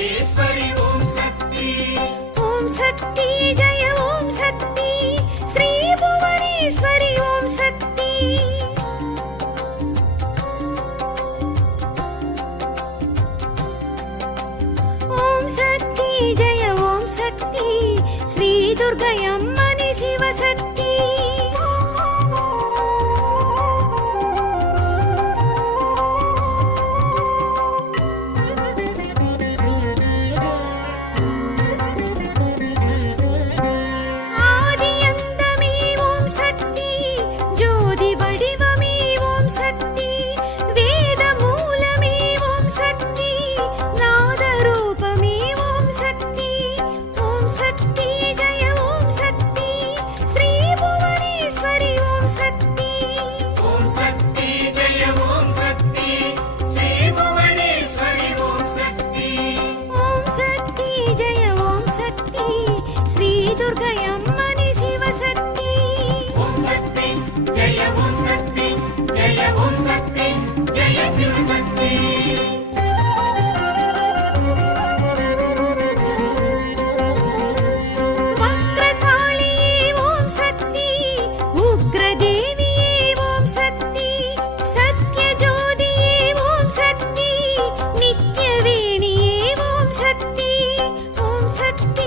சர்வேஸ்வரி ஓம் சக்தி. ஓம் சக்தி ஜய ஓம் சக்தி. ஸ்ரீ புவனேஸ்வரி ஓம் சக்தி. ஓம் சக்தி ஜய ஓம் சக்தி. ஸ்ரீ சிவசக்தி. சக்தி ஜெய ஓம் சக்தி ஜெய சிவசக்தி சக்தி.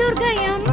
ചൊർഗയം